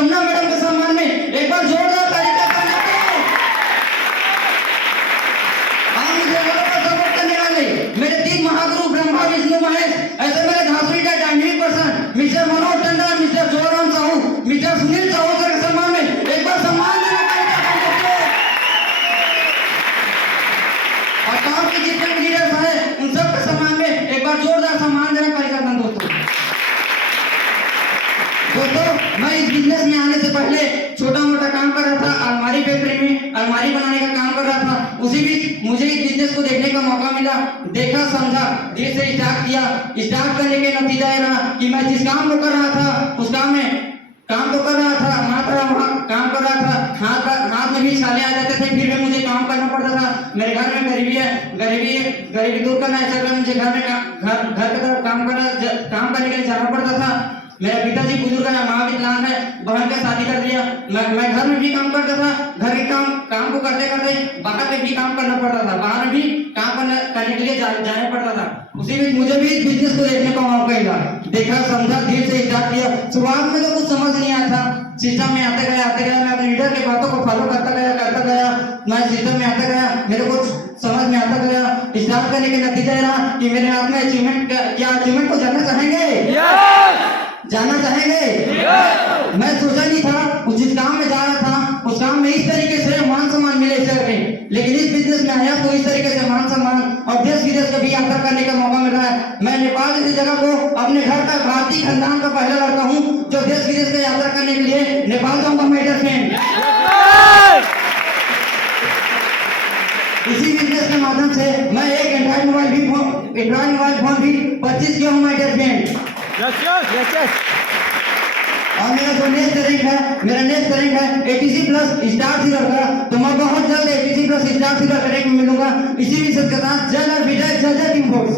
Jamuna madam के सम्मान में एक बार जोरदार ताली का सपोर्ट करने वाले मेरे 3 महागुरु ब्रह्मा विष्णु महेश, ऐसे मेरे घासुरी का dynamic person mister Manoj Tandon, mister Joram Sahu, mister Sunil Sahu sir के सम्मान में एक बार सम्मान और गांव के जितने भी लीडर्स हैं उन सब के सम्मान में एक बार जोरदार सम्मान देना कार्यकर्ता दोस्तों। मैं इस बिजनेस में आने से पहले छोटा मोटा काम कर रहा था, अलमारी फैक्ट्री में अलमारी बनाने का काम कर रहा था। उसी बीच मुझे इस बिजनेस को देखने का मौका मिला, देखा समझा, धीरे से स्टार्ट किया। स्टार्ट करने के नतीजा ये रहा कि मैं जिस काम को कर रहा था उस काम में काम तो कर रहा था, वहाँ काम कर रहा था, हाथ में भी छाले आ जाते थे, फिर भी मुझे काम करना पड़ता था। मेरे घर में गरीबी दूर करना है, चल मुझे घर की तरफ काम करने के लिए जाना पड़ता था। मेरा पिताजी बुजुर्ग है, माँ विकलांग है, बहन का शादी कर दिया। मैं घर में भी काम करता था, घर के काम को करते करते बाहर में भी काम करना पड़ता था, बाहर में भी काम करने के लिए जाना पड़ता था। उसी में मुझे भी इस बिजनेस को देखने का मौका मिला, देखा समझा, धीरे से स्टार्ट किया। शुरुआत में तो कुछ समझ नहीं आया था, सिस्टम में आते गया मैं अपने लीडर के बातों को फॉलो करता गया। मैं सिस्टम में आता गया, मेरे को समझ में आता गया। स्टार्ट करने के नतीजा रहा कि मेरे हाथ में अचीवमेंट को जानना चाहेंगे? मैं सोचा नहीं था, जिस काम में जा रहा था उस काम में इस तरीके से मान सम्मान मिले शहर में, लेकिन इस बिजनेस में आया तो इस तरीके से मान सम्मान और देश विदेश का भी यात्रा करने का मौका मिल रहा है। मैं नेपाल जैसी जगह को अपने घर का भारतीय खानदान का पहला लड़का हूँ जो देश विदेश का यात्रा करने के लिए नेपाल जाऊंगा माय डियर फ्रेंड। इसी बिजनेस के माध्यम से मैं एक एंड्रॉइड मोबाइल फोन भी परचेज किया हूँ माय डियर फ्रेंड। और मेरा जो नेक्स्ट रैंक है 80 प्लस स्टार सिल्वर का, तो मैं बहुत जल्द 80 प्लस स्टार सिल्वर रैंक में मिलूंगा। इसी विशेष के साथ जय विजय, जय टीम फोर्स।